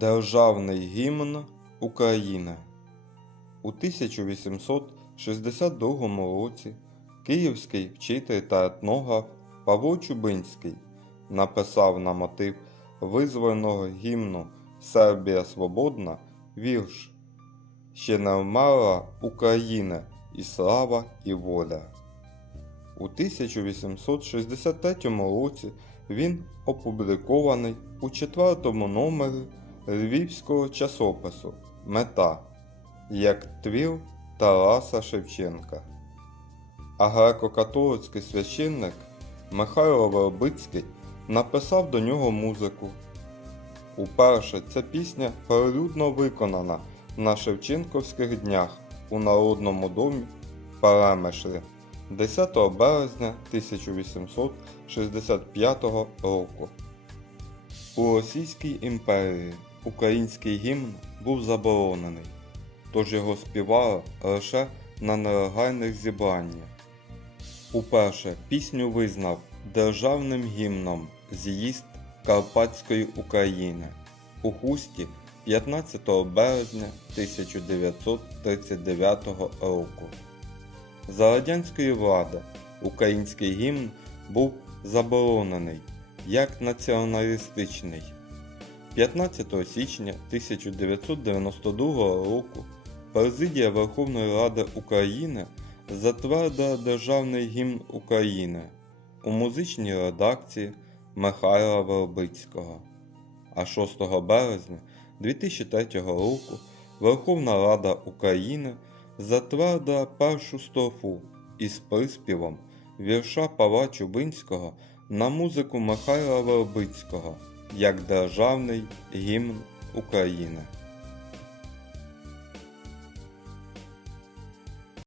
Державний гімн України У 1862 році київський вчитель та етнограф Павло Чубинський написав на мотив визвольного гімну Сербія Свободна вірш Ще не вмерла Україна і слава і воля. У 1863 році він опублікований у четвертому номері львівського часопису Мета як твір Тараса Шевченка. А греко-католицький священник Михайло Вербицький написав до нього музику. Уперше ця пісня перелюдно виконана на Шевченківських днях у Народному домі Перемишлі 10 березня 1865 року. У Російській імперії український гімн був заборонений, тож його співали лише на нелегальних зібраннях. Уперше пісню визнав державним гімном з'їзд Карпатської України у Хусті 15 березня 1939 року. За радянської влади український гімн був заборонений як націоналістичний. 15 січня 1992 року Президія Верховної Ради України затвердила Державний гімн України у музичній редакції Михайла Вербицького. А 6 березня 2003 року Верховна Рада України затвердила першу строфу із приспівом вірша Павла Чубинського на музику Михайла Вербицького як Державний гімн України.